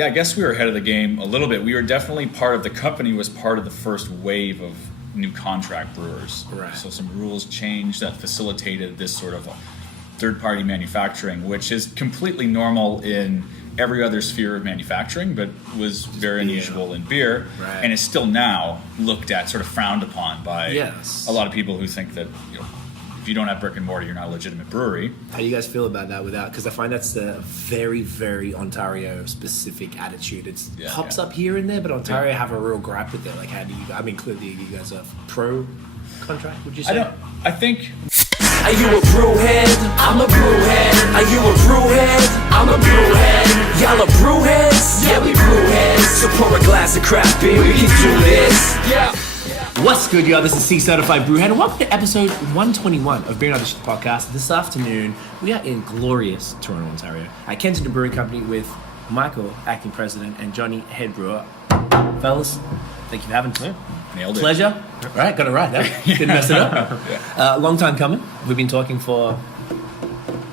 I guess we were ahead of the game a little bit. We were definitely the company was part of the first wave of new contract brewers. Right. So some rules changed that facilitated this sort of third-party manufacturing, which is completely normal in every other sphere of manufacturing, but was very unusual in beer, right. and is still now looked at, sort of frowned upon by a lot of people who think that if you don't have brick and mortar, you're not a legitimate brewery. How do you guys feel about that? Because I find that's a very, very Ontario-specific attitude. It pops up here and there, but Ontario have a real gripe with it. Like, how do you? I mean, clearly you guys are pro contract. Would you say? I think. Are you a brewhead? I'm a brewhead. Are you a brewhead? I'm a brewhead. Y'all are brewheads? Yeah, we brewheads. So pour a glass of craft beer, we can do this. Yeah. What's good, y'all? This is C-Certified Brewhead, and welcome to episode 121 of Beer and Shhh podcast. This afternoon, we are in glorious Toronto, Ontario, at Kensington Brewing Company with Michael, acting president, and Johnny, head brewer. Fellas, thank you for having us. Nailed it. Pleasure. Right, got it right. Didn't mess it up. Long time coming. We've been talking for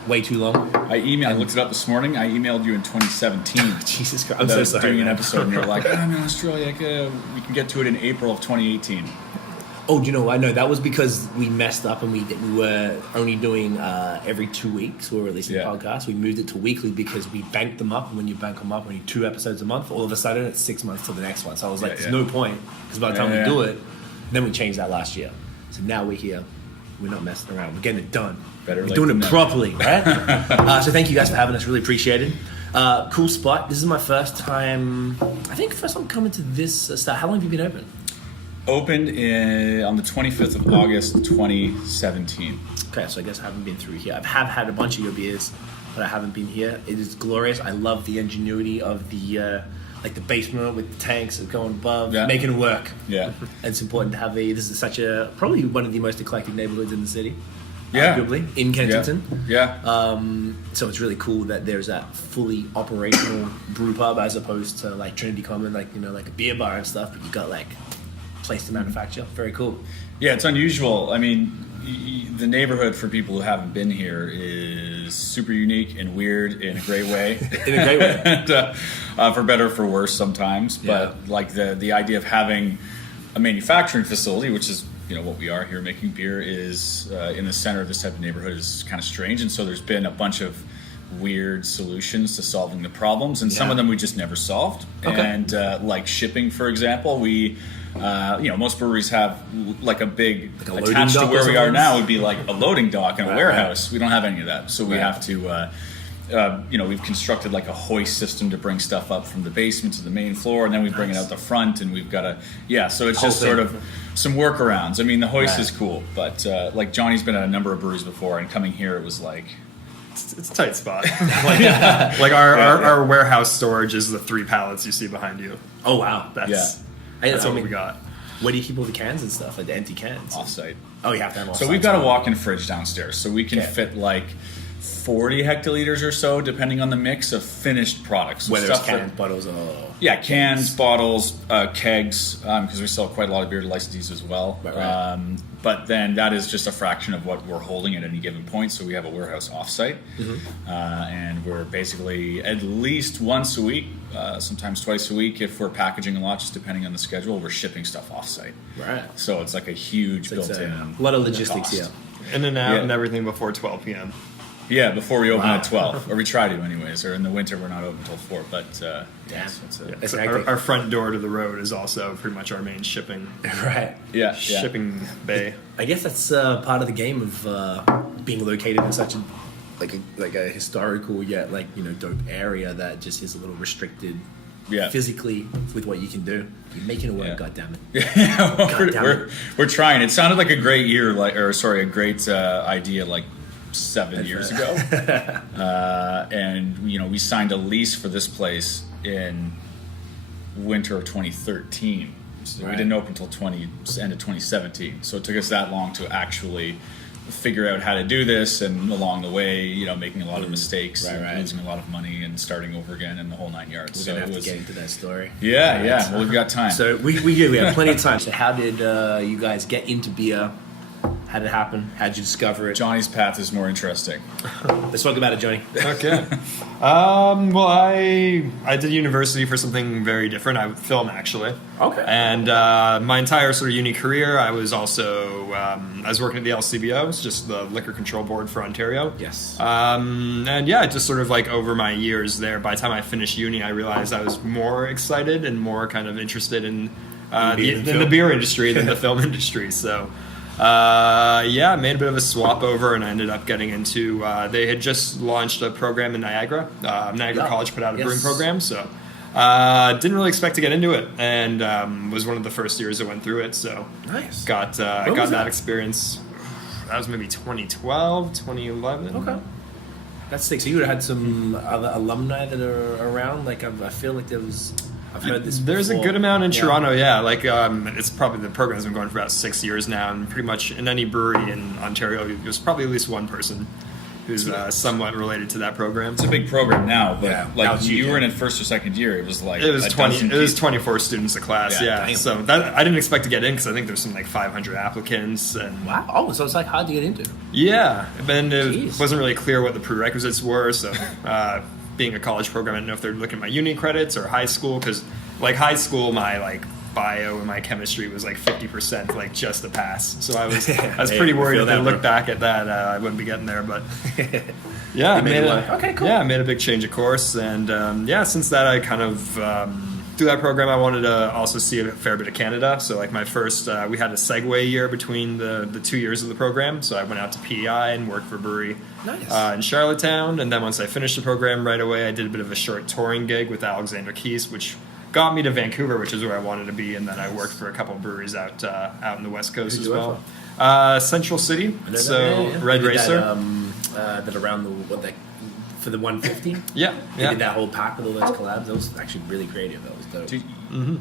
way too long. I looked it up this morning. I emailed you in 2017. Jesus Christ. I'm so sorry. Doing an episode, and you're like, I'm in Australia. We can get to it in April of 2018. Oh, do you know what? No, that was because we messed up and we were only doing every 2 weeks. We were releasing a podcast. We moved it to weekly because we banked them up. And when you bank them up, we need 2 episodes a month. All of a sudden, it's 6 months till the next one. So I was like, there's no point. Because by the time we do it, then we changed that last year. So now we're here. We're not messing around. We're getting it done. We're doing it properly, right? So thank you guys for having us. Really appreciate it. Cool spot. This is my first time coming to this start. How long have you been open? Opened on the 25th of August, 2017. Okay, so I guess I haven't been through here. I have had a bunch of your beers, but I haven't been here. It is glorious. I love the ingenuity of the basement with the tanks going above, making it work. Yeah. And it's important to have this is probably one of the most eclectic neighborhoods in the city. Yeah. Arguably, in Kensington. Yeah. So it's really cool that there's that fully operational brew pub as opposed to like Trinity Common, like a beer bar and stuff, but you got like place to manufacture. Very cool. Yeah, it's unusual. I mean, the neighborhood, for people who haven't been here, is super unique and weird in a great way. In a great way. And, for better or for worse sometimes. But like the idea of having a manufacturing facility, which is what we are here making beer, is in the center of this type of neighborhood is kind of strange. And so there's been a bunch of weird solutions to solving the problems, and some of them we just never solved. Okay. And like shipping, for example, we most breweries have like a big attached to where we are now would be like a loading dock and a warehouse. Right. We don't have any of that, so we have to we've constructed like a hoist system to bring stuff up from the basement to the main floor, and then we bring it out the front, and we've got so it's just sort of some workarounds. I mean, the hoist is cool, but like Johnny's been at a number of breweries before, and coming here it was like it's a tight spot. like our warehouse storage is the 3 pallets you see behind you. Oh wow, that's what we got. Where do you keep all the cans and stuff, like the empty cans? Offsite. Oh, you have to have offsite. So we've got a walk-in fridge downstairs, so we can fit like 40 hectoliters or so, depending on the mix of finished products. So whether it's cans, bottles, cans, bottles, kegs, because we sell quite a lot of beer to licensees as well. Right. But then that is just a fraction of what we're holding at any given point. So we have a warehouse offsite, and we're basically at least once a week, sometimes twice a week, if we're packaging a lot, just depending on the schedule, we're shipping stuff offsite. Right. So it's like a huge built-in a lot of logistics here. In and out and everything before 12 p.m. Yeah, before we open at 12, or we try to anyways, or in the winter we're not open until 4, but So our front door to the road is also pretty much our main shipping shipping bay. I guess that's part of the game of being located in such a historical yet dope area that just is a little restricted physically with what you can do. You're making it work, goddammit. Yeah, we're trying. It sounded like a great a great idea like 7 years ago, and we signed a lease for this place in winter of 2013. So we didn't open until end of 2017. So it took us that long to actually figure out how to do this, and along the way, making a lot of mistakes, losing a lot of money, and starting over again, and the whole 9 yards. We're gonna have to get into that story. Well, we've got time. So we have plenty of time. So how did you guys get into beer? How did it happen? How did you discover it? Johnny's path is more interesting. Let's talk about it, Johnny. Okay. Well, I did university for something very different. Film, actually. Okay. And my entire sort of uni career, I was also I was working at the LCBO, it's just the Liquor Control Board for Ontario. Yes. And yeah, just sort of like over my years there, by the time I finished uni, I realized I was more excited and more kind of interested in the beer industry than the film industry. So. I made a bit of a swap over, and I ended up getting into. They had just launched a program in Niagara. Niagara College put out a brewing program, so didn't really expect to get into it, and was one of the first years I went through it. So nice. Got that experience. That was maybe 2012, 2011. Okay. That's sick. So you would have had some other alumni that are around. Like I feel like I've heard this. There's before. a good amount in Toronto, yeah. Like it's probably the program's been going for about 6 years now, and pretty much in any brewery in Ontario, there's probably at least one person who's somewhat related to that program. It's a big program now, but Yeah. like you were in first or second year, it was like It was 24 students a class, Yeah, yeah. So that I didn't expect to get in because I think there's some like 500 applicants, and Wow. Oh, so it's like hard to get into. yeah, and it Jeez. wasn't really clear what the prerequisites were. So being a college program, I didn't know if they're looking at my uni credits or high school, because like high school, my like bio and my chemistry was like 50%, like just a pass. So I was pretty worried if I look back at that, I wouldn't be getting there. But yeah, I made okay, cool. Yeah, I made a big change of course, and since that I kind of through that program I wanted to also see a fair bit of Canada. So like my first, we had a segue year between the 2 years of the program. So I went out to PEI and worked for a brewery in Charlottetown, and then once I finished the program right away, I did a bit of a short touring gig with Alexander Keys, which got me to Vancouver, which is where I wanted to be, and then I worked for a couple of breweries out in the West Coast as well. Central City, Red Racer. That around for the 150. Yeah, They did that whole pack with all those collabs. That was actually really creative. That was dope. Dude,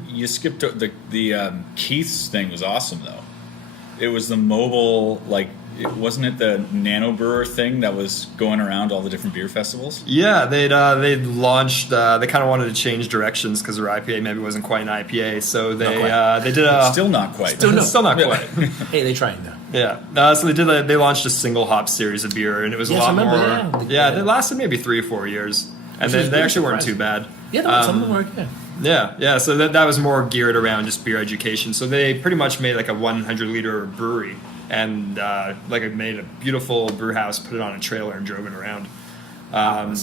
you skipped the Keith's thing was awesome though. It was the mobile, like, wasn't it the Nano Brewer thing that was going around all the different beer festivals? Yeah, they'd launched. They kind of wanted to change directions because their IPA maybe wasn't quite an IPA, so they did a Still not quite. still not quite. Hey, they tried though. Yeah, so they launched a single hop series of beer, and it was a lot more. Yeah, they lasted maybe 3 or 4 years, and they actually weren't too bad. Yeah, some of them were. Yeah. So that was more geared around just beer education. So they pretty much made like a 100-liter brewery, and like I made a beautiful brew house, put it on a trailer, and drove it around.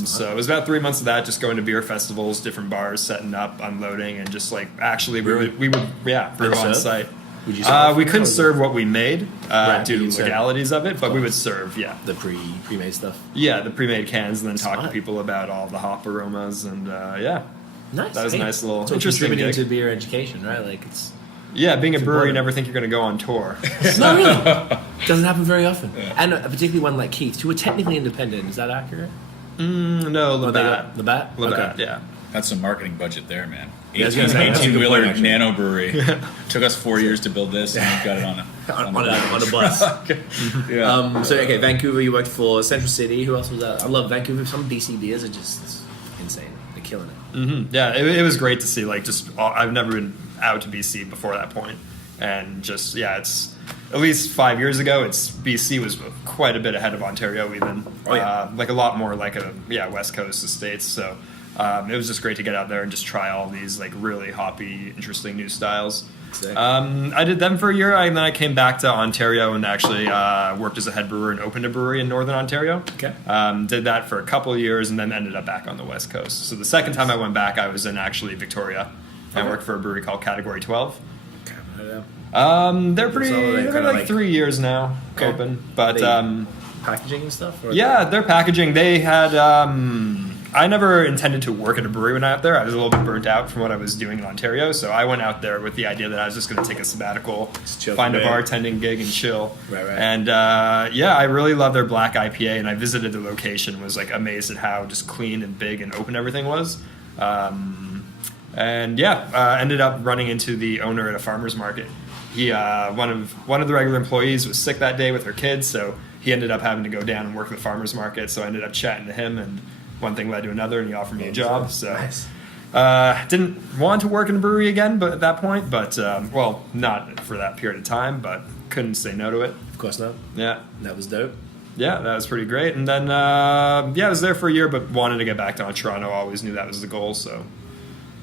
So it was about 3 months of that, just going to beer festivals, different bars, setting up, unloading, and just like actually we would brew on site. We couldn't serve what we made due to legalities of it, but we would serve, the pre-made stuff. Yeah, the pre-made cans, and then talk to people about all the hop aromas, and nice. That was a nice little interesting contributing to beer education, right? Like it's being a brewery, you never think you're going to go on tour. No, really. Doesn't happen very often, and particularly one like Keith, who were technically independent. Is that accurate? No, Labatt. Labatt, yeah. That's some marketing budget there, man. Yeah, 18-wheeler nano brewery. Took us 4 years to build this, and we've got it on a bus. Yeah. So Vancouver, you worked for Central City. Who else was that? I love Vancouver. Some BC beers are just insane. They're killing it. Mm-hmm. Yeah, it was great to see. Like, I've never been out to BC before that point, and just it's at least 5 years ago. BC was quite a bit ahead of Ontario, even like a lot more like West Coast of states. So. It was just great to get out there and just try all these like really hoppy, interesting new styles. Exactly. I did them for a year, and then I came back to Ontario and actually worked as a head brewer and opened a brewery in Northern Ontario. Okay. Did that for a couple of years, and then ended up back on the West Coast. So the second time I went back, I was in actually Victoria. I worked for a brewery called Category 12. They're pretty. They've been like 3 years now open, but packaging and stuff. Or their packaging. They had. I never intended to work at a brewery when I was out there. I was a little bit burnt out from what I was doing in Ontario, so I went out there with the idea that I was just going to take a sabbatical, find a bartending gig, and chill. Right. And I really love their black IPA, and I visited the location, was like amazed at how just clean and big and open everything was. Ended up running into the owner at a farmer's market. He one of the regular employees was sick that day with her kids, so he ended up having to go down and work the farmer's market. So I ended up chatting to him, and one thing led to another, and he offered me a job. So, nice. Didn't want to work in a brewery again, but at that point, but well, not for that period of time, but couldn't say no to it. Of course not. Yeah, That was dope. yeah, that was pretty great. And then I was there for a year, but wanted to get back down to Toronto. Always knew that was the goal. So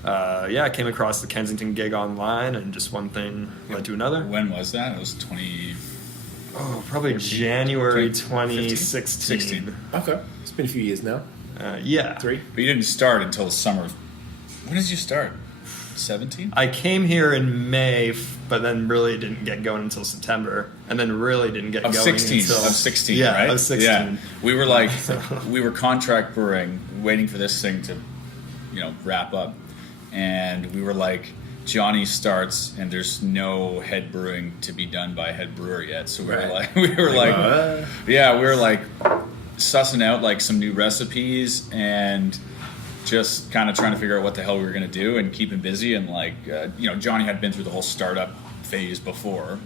I came across the Kensington gig online, and just one thing led to another. When was that? It was 20. Probably January 2015? 2016. Okay. It's been a few years now. Yeah. 3. But you didn't start until the summer. When did you start? 17? I came here in May, but then really didn't get going until September, and then really didn't get Of going 16. until Of 16, yeah, right? of 16. Yeah. We were like, we were contract brewing, waiting for this thing to, wrap up. And we were like, Johnny starts, and there's no head brewing to be done by head brewer yet. So we were like, sussing out like some new recipes and just kind of trying to figure out what the hell we were going to do and keep him busy. And like, Johnny had been through the whole startup phase before.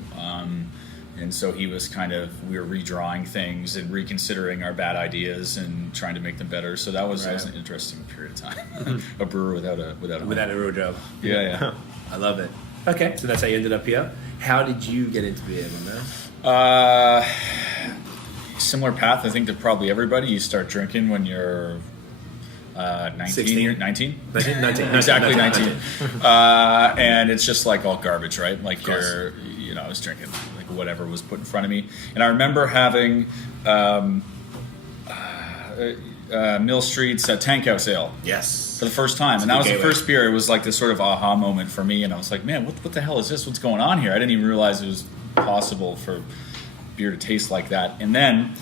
And so he was we were redrawing things and reconsidering our bad ideas and trying to make them better. So that was an interesting period of time. A brewer without a real job. Yeah. I love it. Okay, so that's how you ended up here. How did you get into beer, man? Similar path, I think, to probably everybody. You start drinking when you're 19. 16. 19? 19. Exactly 19. And it's just like all garbage, right? Like I was drinking like whatever was put in front of me. And I remember having Mill Street's Tank House Ale. Yes. For the first time. And that was the first beer. It was like this sort of aha moment for me. And I was like, man, what the hell is this? What's going on here? I didn't even realize it was possible for beer to taste like that. And then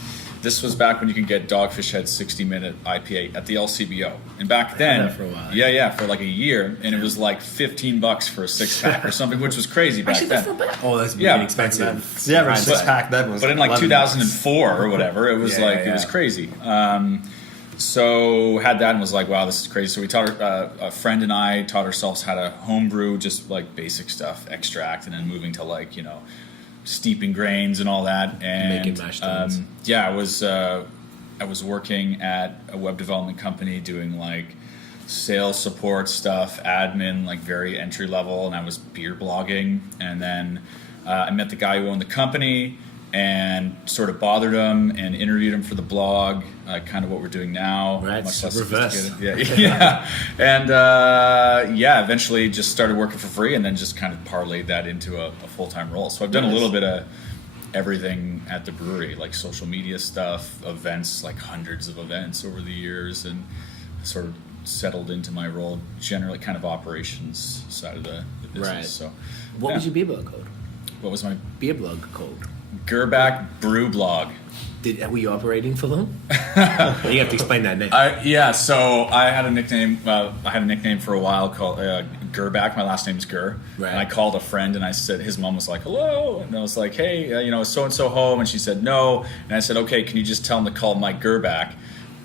this was back when you could get Dogfish Head's 60-minute IPA at the LCBO. And back then, for a while. Yeah, for like a year, and it was like $15 for a 6-pack or something, which was crazy back Actually, then. that's not bad. Oh, that's Yeah, really expensive. The average 6-pack then was But in like $11. 2004 or whatever, it was it was crazy. So had that and was like, wow, this is crazy. So we taught a friend and I taught ourselves how to homebrew, just like basic stuff, extract, and then moving to like steeping grains and all that. And making mash tuns. I was working at a web development company doing like sales support stuff, admin, like very entry level, and I was beer blogging. And then I met the guy who owned the company and sort of bothered him and interviewed him for the blog, kind of what we're doing now. Right, much less reverse. sophisticated. Yeah. And eventually just started working for free and then just kind of parlayed that into a full-time role. So I've done a little bit of everything at the brewery, like social media stuff, events, like hundreds of events over the years, and sort of settled into my role, generally kind of operations side of the business. Right. So, What was your beer blog called? What was my Beer blog called? Gerback Brew Blog? Were you operating for them? You have to explain that name. So I had a nickname. I had a nickname for a while called Gerback. My last name is Ger. Right. And I called a friend, and I said, his mom was like, "Hello," and I was like, "Hey, is so and so home?" And she said, "No." And I said, "Okay, can you just tell him to call Mike Gerback?"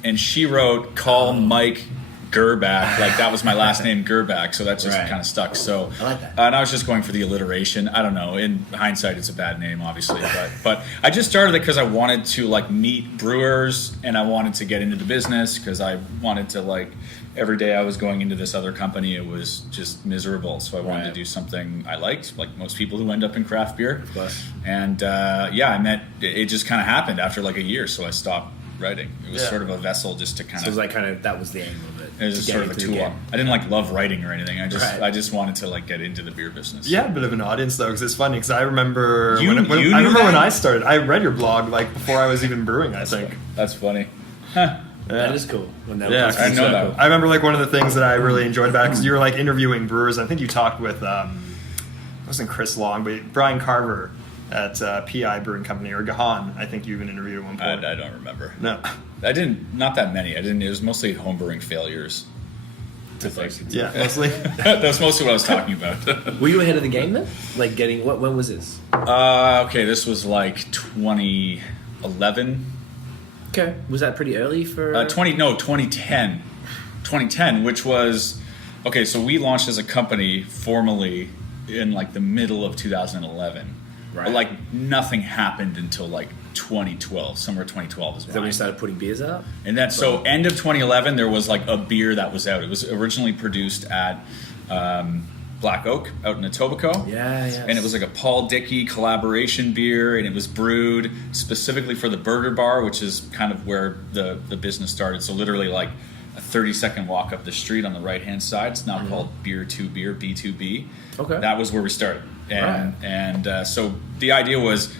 And she wrote, "Call Mike Gerback." Like that was my last name, Gerback. So that just kind of stuck. So I like that. And I was just going for the alliteration. I don't know. In hindsight, it's a bad name, obviously, but I just started it because I wanted to like meet brewers and I wanted to get into the business because I wanted to like every day I was going into this other company, it was just miserable. So I wanted to do something I liked, like most people who end up in craft beer. Of course. And it just kind of happened after like a year. So I stopped writing. It was sort of a vessel just to kind So it was like that was the aim of it. it was just sort of a tool. I didn't like love writing or anything. I just wanted to like get into the beer business. You had a bit of an audience though, because it's funny. Because I remember You knew when that? I started. I read your blog like before I was even brewing. I think. That's funny. Huh. That is cool. When that Yeah, was I know that. I remember like one of the things that I really enjoyed about because you were like interviewing brewers. I think you talked with it wasn't Chris Long, but Brian Carver at FishEYE Brewing Company, or Gahan. I think you even interviewed at one point. I don't remember. No. I didn't. Not that many. I didn't. It was mostly homebrewing failures. Yeah, mostly. That's mostly what I was talking about. Were you ahead of the game then? Like getting when was this? Okay, this was like 2011. Okay, was that pretty early for? 2010. 2010, which was okay. So we launched as a company formally in like the middle of 2011. Right. But like nothing happened until like 2012, somewhere 2012 is Then we when. started putting beers out. And that, so end of 2011, there was like a beer that was out. It was originally produced at Black Oak out in Etobicoke. Yeah, yes. And it was like a Paul Dickey collaboration beer, and it was brewed specifically for the Burger Bar, which is kind of where the business started. So literally like a 30-second walk up the street on the right-hand side. It's now called Beer 2 Beer, B2B. Okay. That was where we started. Right. And so the idea was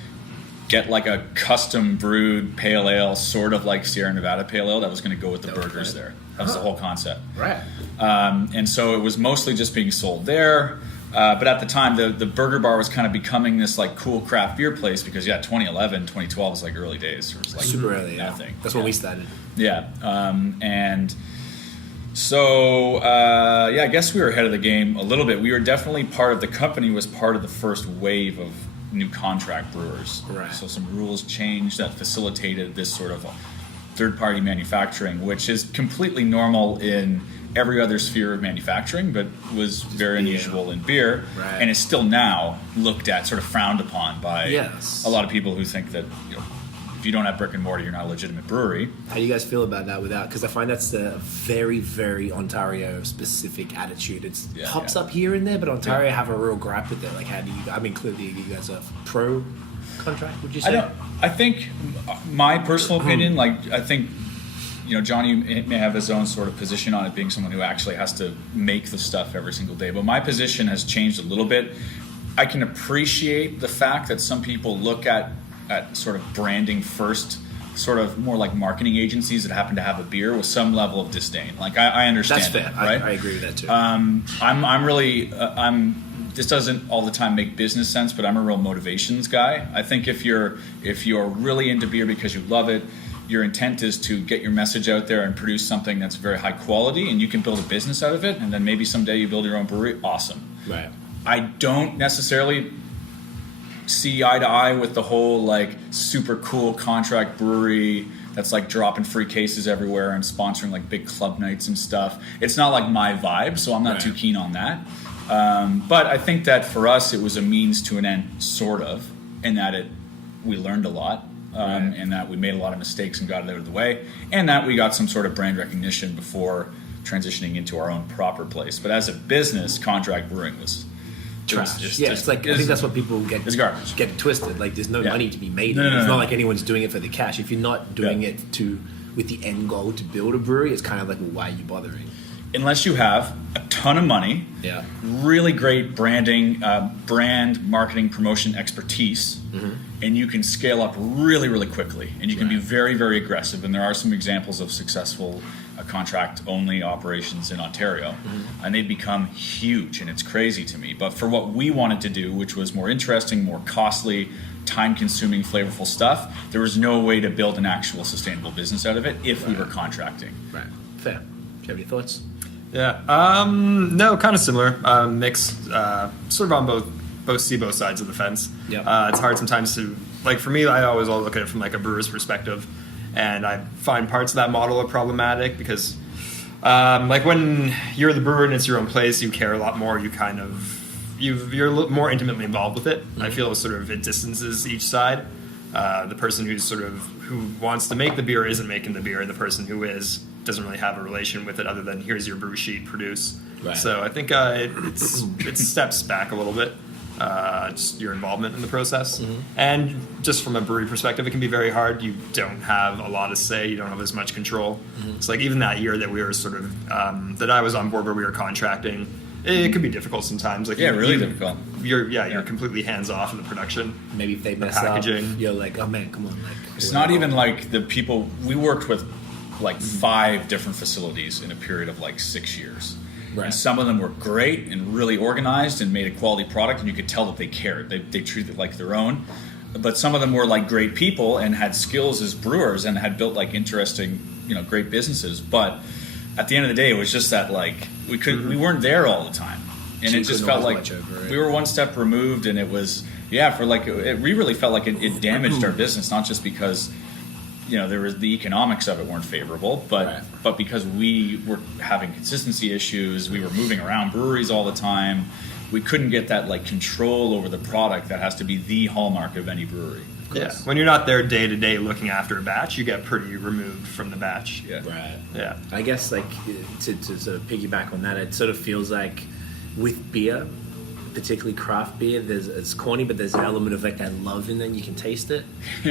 get like a custom brewed pale ale, sort of like Sierra Nevada pale ale that was going to go with the burgers there. That was the whole concept. Right. And so it was mostly just being sold there. But at the time, the Burger Bar was kind of becoming this like cool craft beer place because 2011, 2012 was like early days. It was like Super early, nothing. That's when we started. Yeah. And so, I guess we were ahead of the game a little bit. We were definitely the company was part of the first wave of new contract brewers. Right. So some rules changed that facilitated this sort of third-party manufacturing, which is completely normal in every other sphere of manufacturing, but was very unusual in beer, Right. and is still now looked at, sort of frowned upon by Yes. a lot of people who think that if you don't have brick and mortar, you're not a legitimate brewery. How do you guys feel about that because I find that's a very, very Ontario-specific attitude. It pops up here and there, but Ontario have a real gripe with it. Like, how do you... I mean, clearly you guys are pro-contract, would you say? I think my personal opinion, I think, Johnny may have his own sort of position on it, being someone who actually has to make the stuff every single day. But my position has changed a little bit. I can appreciate the fact that some people look at sort of branding first, sort of more like marketing agencies that happen to have a beer with some level of disdain. Like I understand. That's fair. That, right? I agree with that too. I'm really this doesn't all the time make business sense, but I'm a real motivations guy. I think if you're really into beer because you love it, your intent is to get your message out there and produce something that's very high quality, and you can build a business out of it, and then maybe someday you build your own brewery. Awesome. Right. I don't necessarily see eye to eye with the whole like super cool contract brewery that's like dropping free cases everywhere and sponsoring like big club nights and stuff. It's not like my vibe, so I'm not too keen on that. But I think that for us, it was a means to an end, sort of, in that we learned a lot, and that we made a lot of mistakes and got it out of the way, and that we got some sort of brand recognition before transitioning into our own proper place. But as a business, contract brewing was trash. It's like I think that's what people get. It's garbage. Get twisted. Like there's no Yeah. money to be made. No, It's no. not like anyone's doing it for the cash. If you're not doing it with the end goal to build a brewery, it's kind of like, well, why are you bothering? Unless you have a ton of money, Yeah. really great branding, brand marketing, promotion expertise, and you can scale up really, really quickly, and you can be very, very aggressive. And there are some examples of successful contract-only operations in Ontario, and they become huge, and it's crazy to me. But for what we wanted to do, which was more interesting, more costly, time-consuming, flavorful stuff, there was no way to build an actual sustainable business out of it if we were contracting. Right. Fair. Do you have any thoughts? Yeah. No, kind of similar. Mixed, sort of on both sides of the fence. Yeah. It's hard sometimes to, like, for me, I always look at it from like a brewer's perspective, and I find parts of that model are problematic because, like, when you're the brewer and it's your own place, you care a lot more. You're a little more intimately involved with it. I feel sort of it distances each side. The person who wants to make the beer isn't making the beer. The person who is doesn't really have a relation with it other than here's your brew sheet, produce. Right. So I think it steps back a little bit, just your involvement in the process. And just from a brewery perspective, it can be very hard. You don't have a lot to say. You don't have as much control. It's like even that year that we were sort of that I was on board where we were contracting, it could be difficult sometimes. Like Really difficult. You're completely hands off in the production. Maybe if they mess packaging. up, you're like, oh man, come on. Like, It's not even like the people we worked with, like 5 different facilities in a period of like 6 years. Right. And some of them were great and really organized and made a quality product, and you could tell that they cared. They treated it like their own. But some of them were like great people and had skills as brewers and had built like interesting, great businesses. But at the end of the day, it was just that like we weren't there all the time, and So it you just couldn't felt always like watch over it. we were one step removed, and it was we really felt like it damaged our business, not just because there was the economics of it weren't favorable, but because we were having consistency issues, we were moving around breweries all the time. We couldn't get that like control over the product that has to be the hallmark of any brewery. Of Yeah, when you're not there day to day looking after a batch, you get pretty removed from the batch. Yeah. Right. Yeah. I guess like to sort of piggyback on that, it sort of feels like with beer, particularly craft beer, it's corny, but there's an element of like that love in it. You can taste it.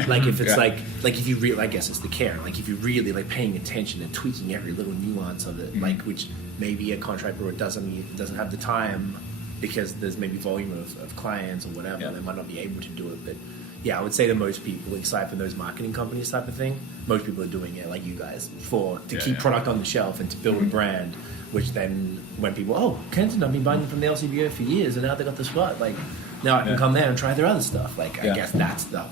Like if it's like if you really, I guess it's the care. Like if you really like paying attention and tweaking every little nuance of it, like which maybe a contract brewer doesn't have the time because there's maybe volume of clients or whatever. Yeah. They might not be able to do it, but. Yeah, I would say that most people, aside from those marketing companies type of thing, most people are doing it like you guys to keep product on the shelf and to build a brand. Which then, when people, Kensington, I've been buying them from the LCBO for years, and now they got the spot. Like, now I can come there and try their other stuff. Like, I guess that's the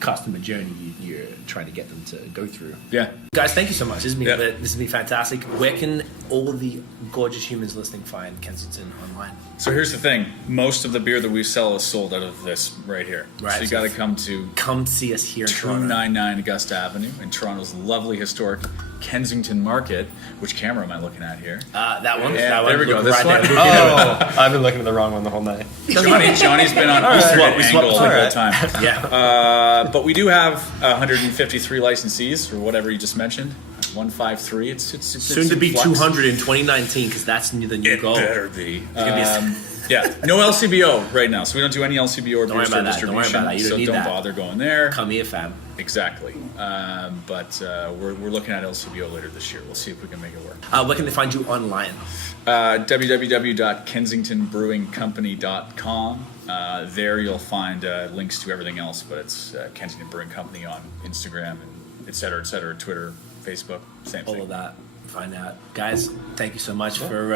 customer journey you're trying to get them to go through. Yeah. Guys, thank you so much. This has been fantastic. Where can all the gorgeous humans listening find Kensington online? So here's the thing. Most of the beer that we sell is sold out of this right here. Right. So you got to come see us here in Toronto. 299 Augusta Avenue in Toronto's lovely historic Kensington Market. Which camera am I looking at here? That one. Yeah, that there one. we go. Look This right one. there. I've been looking at the wrong one the whole night. Johnny's been on alternate angle the whole time. Yeah. But we do have 153 licensees, or whatever you just mentioned. 153. It's soon to be flux. 200 in 2020 because that's the new It goal. better be. Gonna Yeah, no LCBO right now, so we don't do any LCBO or Don't worry beer store about that. Don't worry distribution. about that. You don't So need don't that. bother going there. Come here, fam. Exactly. But we're looking at LCBO later this year. We'll see if we can make it work. Where can they find you online? www.kensingtonbrewingcompany.com. There you'll find links to everything else, but it's Kensington Brewing Company on Instagram and et cetera, Twitter, Facebook, same All thing. of that. Find out. Guys, thank you so much for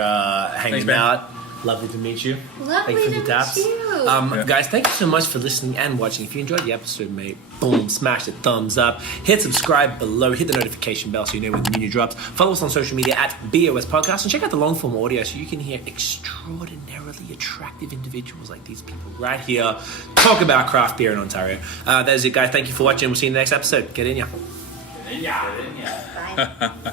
hanging Thanks, man. out. Lovely to meet you. Lovely Thanks for to the taps. meet you. Guys, thank you so much for listening and watching. If you enjoyed the episode, mate, boom, smash the thumbs up. Hit subscribe below. Hit the notification bell so you know when the new drops. Follow us on social media at BAOS Podcast and check out the long form audio so you can hear extraordinarily attractive individuals like these people right here talk about craft beer in Ontario. That is it, guys. Thank you for watching. We'll see you in the next episode. Get in ya. Bye.